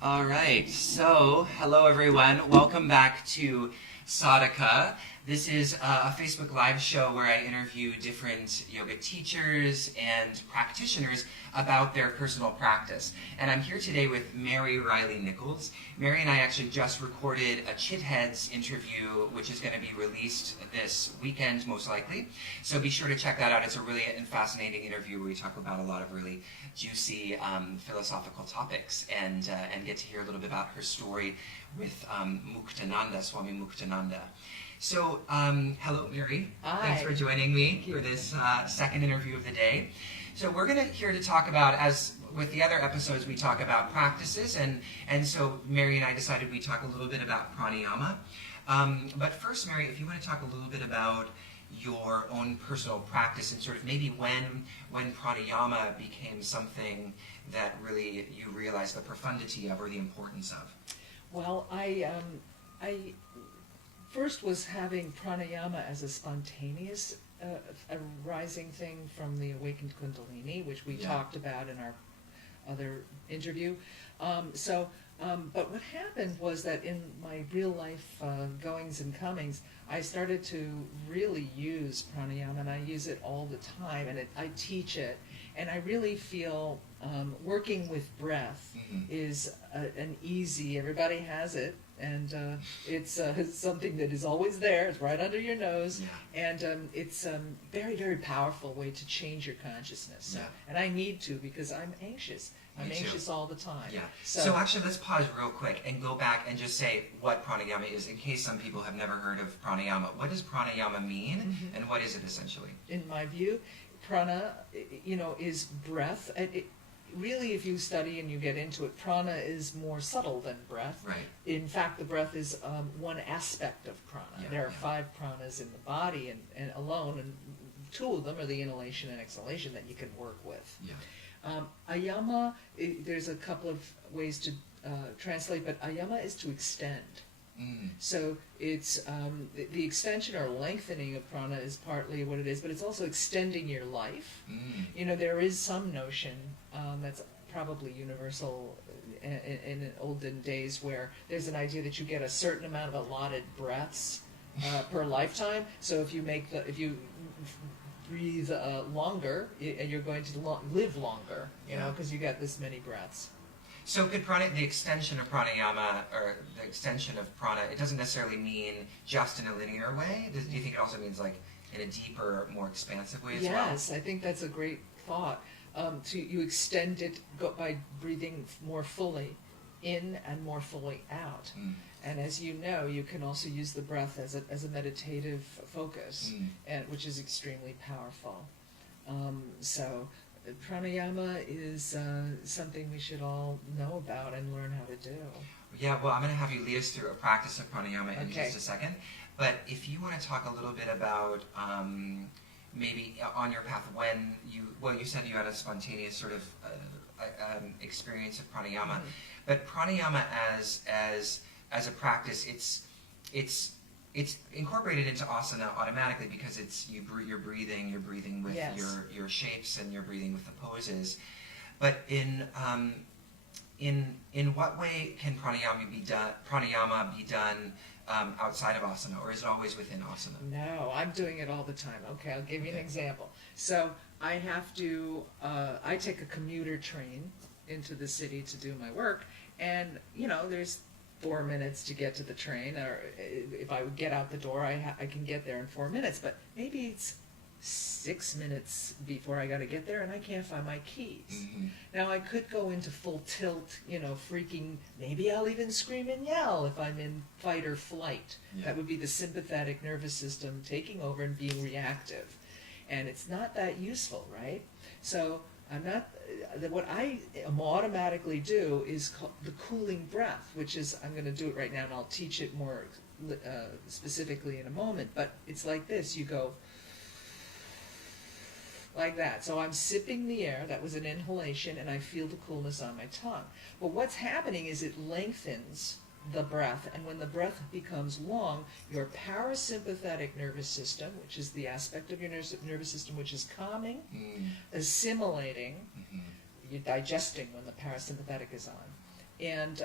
All right, so hello everyone. Welcome back to SΑDHAKA. This is a Facebook Live show where I interview different yoga teachers and practitioners about their personal practice. And I'm here today with Reilly Nichols. Mary and I actually just recorded a Chitheads interview, which is going to be released this weekend, most likely. So be sure to check that out. It's a really fascinating interview where we talk about a lot of really juicy philosophical topics and get to hear a little bit about her story with Muktananda, Swami Muktananda. So, hello, Mary. Hi. Thanks for joining me for this second interview of the day. So we're here to talk about, as with the other episodes, we talk about practices, and so Mary and I decided we'd talk a little bit about pranayama. But first, Mary, if you want to talk a little bit about your own personal practice and sort of maybe when pranayama became something that really you realized the profundity of or the importance of. Well, I first was having pranayama as a spontaneous arising thing from the awakened kundalini, which we talked about in our other interview. But what happened was that in my real life goings and comings, I started to really use pranayama, and I use it all the time, and I teach it. And I really feel working with breath is an easy, everybody has it, and it's something that is always there, it's right under your nose, and it's a very, very powerful way to change your consciousness. And I need to, because I'm anxious. I'm anxious all the time. Yeah. So actually, let's pause real quick and go back and just say what pranayama is, in case some people have never heard of pranayama. What does pranayama mean, and what is it essentially? In my view, prana, is breath. Really, if you study and you get into it, prana is more subtle than breath. Right. In fact, the breath is one aspect of prana. There are 5 pranas in the body and alone, and 2 of them are the inhalation and exhalation that you can work with. Ayama, there's a couple of ways to translate, but ayama is to extend. So it's the extension or lengthening of prana is partly what it is, but it's also extending your life. There is some notion that's probably universal in olden days, where there's an idea that you get a certain amount of allotted breaths per lifetime. So if you breathe longer, you're going to live longer, because you got this many breaths. So could the extension of pranayama, or the extension of prana, it doesn't necessarily mean just in a linear way? Do you think it also means like in a deeper, more expansive way as well? Yes, I think that's a great thought. You extend it by breathing more fully in and more fully out. And as you know, you can also use the breath as a meditative focus, which is extremely powerful. So pranayama is something we should all know about and learn how to do. Yeah, well, I'm going to have you lead us through a practice of pranayama in just a second. But if you want to talk a little bit about maybe on your path when you said you had a spontaneous sort of experience of pranayama, but pranayama as a practice, it's incorporated into asana automatically, because you're breathing with your shapes, and you're breathing with the poses. But in what way can pranayama be done outside of asana, or is it always within asana? No, I'm doing it all the time. Okay, I'll give you an example. So I have to, I take a commuter train into the city to do my work, and there's 4 minutes to get to the train, or if I would get out the door, I can get there in 4 minutes, but maybe it's 6 minutes before I got to get there, and I can't find my keys. Now, I could go into full tilt, freaking, maybe I'll even scream and yell if I'm in fight or flight. That would be the sympathetic nervous system taking over and being reactive. And it's not that useful, right? So what I automatically do is the cooling breath, which is, I'm going to do it right now, and I'll teach it more specifically in a moment, but it's like this. You go like that. So I'm sipping the air, that was an inhalation, and I feel the coolness on my tongue. But what's happening is it lengthens the breath, and when the breath becomes long, your parasympathetic nervous system, which is the aspect of your nervous system which is calming, assimilating, you're digesting when the parasympathetic is on, And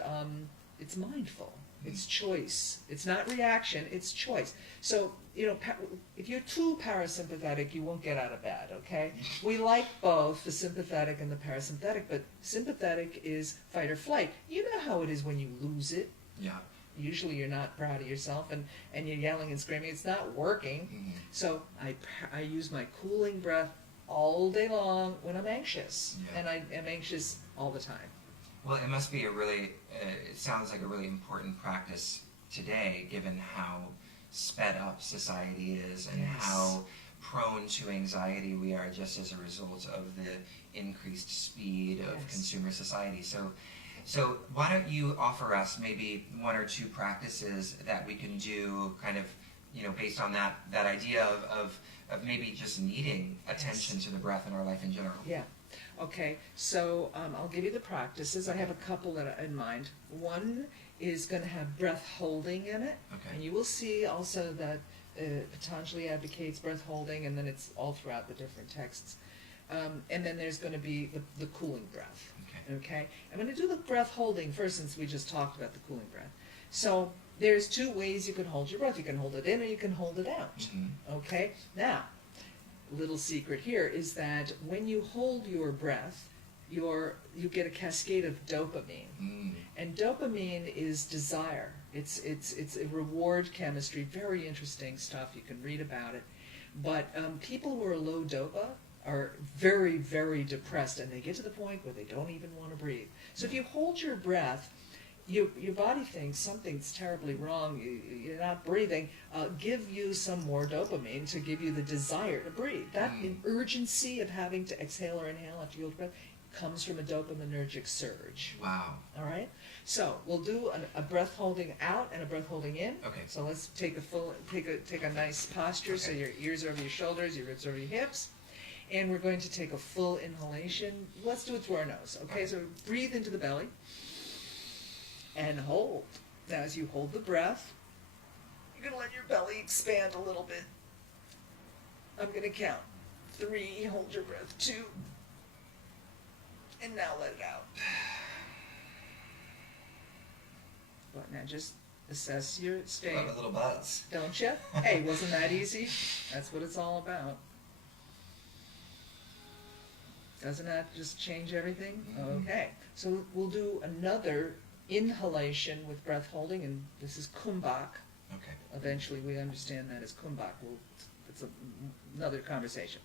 it's mindful. It's choice. It's not reaction, it's choice. So, if you're too parasympathetic, you won't get out of bed, okay? We like both the sympathetic and the parasympathetic, but sympathetic is fight or flight. You know how it is when you lose it. Yeah. Usually you're not proud of yourself and you're yelling and screaming. It's not working. Mm-hmm. So I use my cooling breath all day long when I'm anxious. Yeah. And I am anxious all the time. Well, it must be it sounds like a really important practice today, given how sped up society is and Yes. how prone to anxiety we are just as a result of the increased speed of Yes. consumer society. So why don't you offer us maybe one or two practices that we can do kind of, based on that idea of maybe just needing attention to the breath in our life in general. Yeah. Okay, so I'll give you the practices. I have a couple that are in mind. One is going to have breath holding in it. Okay. And you will see also that Patanjali advocates breath holding, and then it's all throughout the different texts. And then there's going to be the cooling breath. Okay. I'm going to do the breath holding first, since we just talked about the cooling breath. So there's two ways you can hold your breath. You can hold it in or you can hold it out. Mm-hmm. Okay. Now, little secret here is that when you hold your breath, you get a cascade of dopamine. Mm. And dopamine is desire. It's a reward chemistry, very interesting stuff. You can read about it. But people who are low dopa are very, very depressed, and they get to the point where they don't even want to breathe. So if you hold your breath, your body thinks something's terribly wrong, you're not breathing, give you some more dopamine to give you the desire to breathe. That urgency of having to exhale or inhale after you hold your breath comes from a dopaminergic surge. Wow. All right? So we'll do a breath holding out and a breath holding in. Okay. So let's take a nice posture, so your ears are over your shoulders, your ribs are over your hips. And we're going to take a full inhalation. Let's do it through our nose. Okay, so breathe into the belly. And hold. Now as you hold the breath, you're going to let your belly expand a little bit. I'm going to count 3, hold your breath, 2, and now let it out. But now just assess your state. Love a little buzz. Don't you? Hey, wasn't that easy? That's what it's all about. Doesn't that just change everything? Mm-hmm. Okay, so we'll do another inhalation with breath holding, and this is kumbhak. Okay. Eventually we understand that as kumbhak. It's another conversation.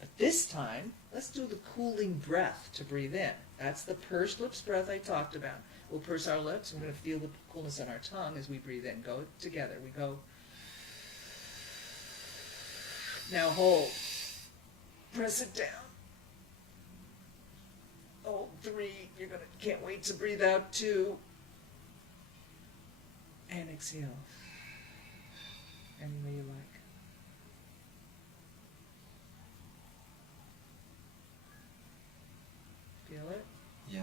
But this time, let's do the cooling breath to breathe in. That's the pursed lips breath I talked about. We'll purse our lips, and we're going to feel the coolness on our tongue as we breathe in. Go together. We go. Now hold. Press it down. Hold 3. Can't wait to breathe out 2. And exhale. Any way you like. Feel it? Yeah.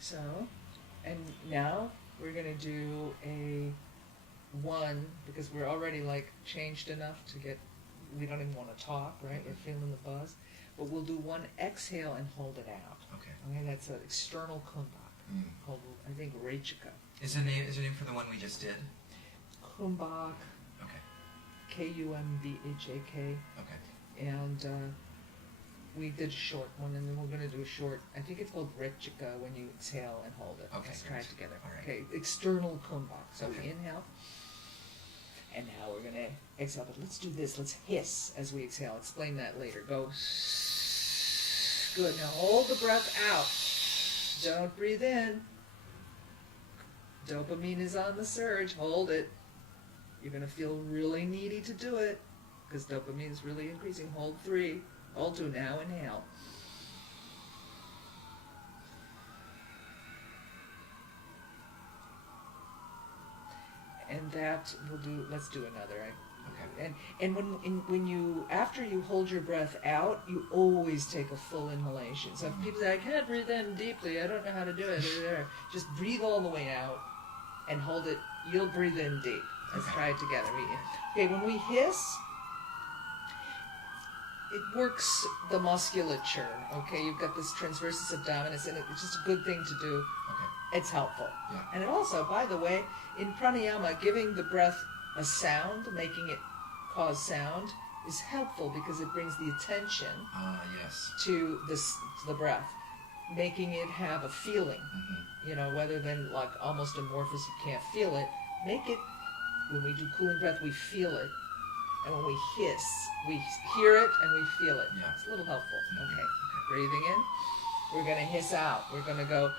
So, and now we're going to do a 1, because we're already changed enough to we don't even want to talk, right? We're feeling the buzz. But we'll do 1 exhale and hold it out. Okay. Okay, that's an external kumbhak called, I think, Reilly. Is there a name for the one we just did? Kumbhak. Okay. Kumbhak. Okay. And we did a short one, and then we're going to do a short, I think it's called Reilly when you exhale and hold it. Okay, Let's try it together. All right. Okay, external kumbhak. So we Okay. inhale. And now we're going to exhale, but let's do this. Let's hiss as we exhale. Explain that later. Go. Good. Now hold the breath out. Don't breathe in. Dopamine is on the surge. Hold it. You're going to feel really needy to do it because dopamine is really increasing. Hold 3. Hold 2. Now inhale. And that we'll do. Let's do another. Okay. And when you after you hold your breath out, you always take a full inhalation. So if people say I can't breathe in deeply, I don't know how to do it, just breathe all the way out and hold it. You'll breathe in deep. Let's try it together. Okay, when we hiss, it works the musculature. Okay, you've got this transversus abdominis, and it's just a good thing to do. Okay. It's helpful. Yeah. And it also, by the way, in pranayama, giving the breath a sound, making it cause sound, is helpful because it brings the attention Yes. to the breath, making it have a feeling. Mm-hmm. You know, rather than like almost amorphous, you can't feel it. Make it, when we do cooling breath, we feel it. And when we hiss, we hear it and we feel it. Yeah. It's a little helpful. Mm-hmm. Okay. Breathing in. We're going to hiss out. We're going to go.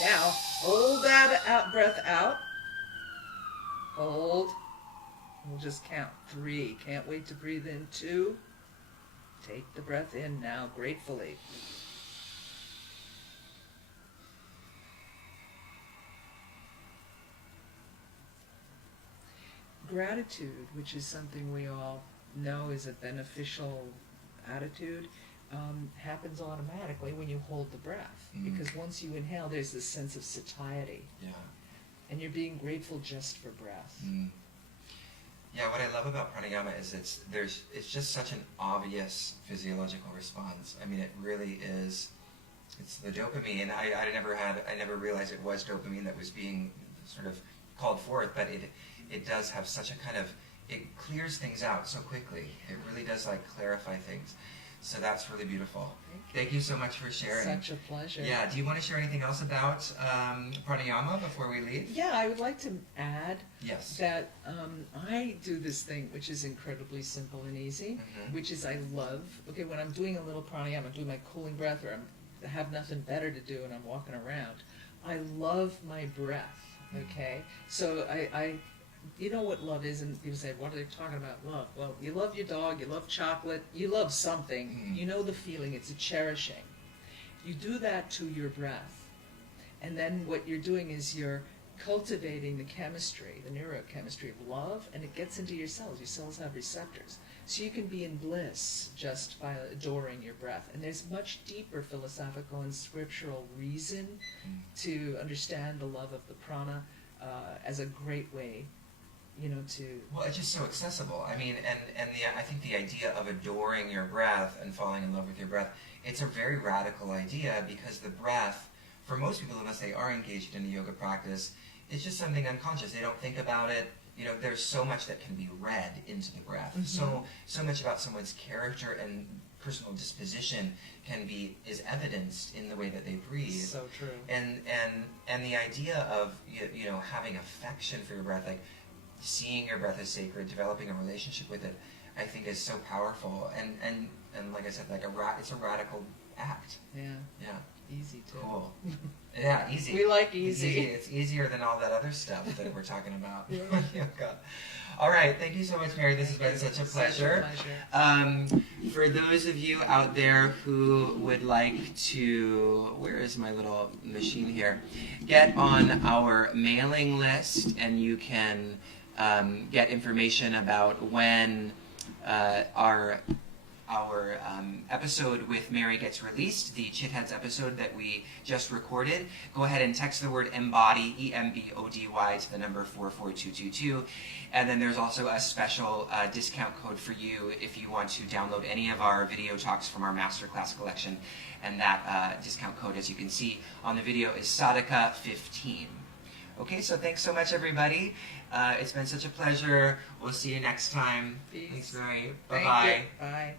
Now, hold that breath out. Hold. We'll just count 3. Can't wait to breathe in. 2. Take the breath in now, gratefully. Gratitude, which is something we all know is a beneficial attitude, happens automatically when you hold the breath. Mm. Because once you inhale, there's this sense of satiety. Yeah. And you're being grateful just for breath. Mm. Yeah, what I love about pranayama is it's just such an obvious physiological response. I mean, it really is. It's the dopamine. I never realized it was dopamine that was being sort of called forth, but it does have such a kind of, it clears things out so quickly. It really does like clarify things. So that's really beautiful. Thank you so much for sharing. Such a pleasure. Yeah, do you want to share anything else about pranayama before we leave? Yeah, I would like to add Yes. that I do this thing which is incredibly simple and easy, Mhm. which is I love, okay, when I'm doing a little pranayama, I'm doing my cooling breath, or I have nothing better to do and I'm walking around, I love my breath, okay? So I you know what love is, and people say, what are they talking about love? Well, you love your dog, you love chocolate, you love something, Mhm. you know the feeling, it's a cherishing. You do that to your breath, and then what you're doing is you're cultivating the chemistry, the neurochemistry of love, and it gets into your cells. Your cells have receptors. So you can be in bliss just by adoring your breath. And there's much deeper philosophical and scriptural reason to understand the love of the prana as a great way, you know, to... Well, it's just so accessible. I mean, I think the idea of adoring your breath and falling in love with your breath, it's a very radical idea, because the breath, for most people, unless they are engaged in a yoga practice, it's just something unconscious. They don't think about it. You know, there's so much that can be read into the breath. Mm-hmm. So much about someone's character and personal disposition is evidenced in the way that they breathe. So true. And the idea of you know, having affection for your breath, like seeing your breath as sacred, developing a relationship with it, I think is so powerful. And like I said, like it's a radical act. Yeah. Yeah. Easy too. Cool. Yeah, easy. We like easy. It's easier than all that other stuff that we're talking about. Yeah. Yoga. All right. Thank you so much, Mary. This has been such a pleasure. For those of you out there who would like to, where is my little machine here? Get on our mailing list, and you can get information about when our episode with Mary gets released, the Chitheads episode that we just recorded. Go ahead and text the word embody, E-M-B-O-D-Y, to the number 44222. And then there's also a special discount code for you if you want to download any of our video talks from our masterclass collection. And that discount code, as you can see on the video, is SADHAKA15. Okay, so thanks so much, everybody. It's been such a pleasure. We'll see you next time. Peace. Thanks, Mary. Thank Bye-bye. you. Bye.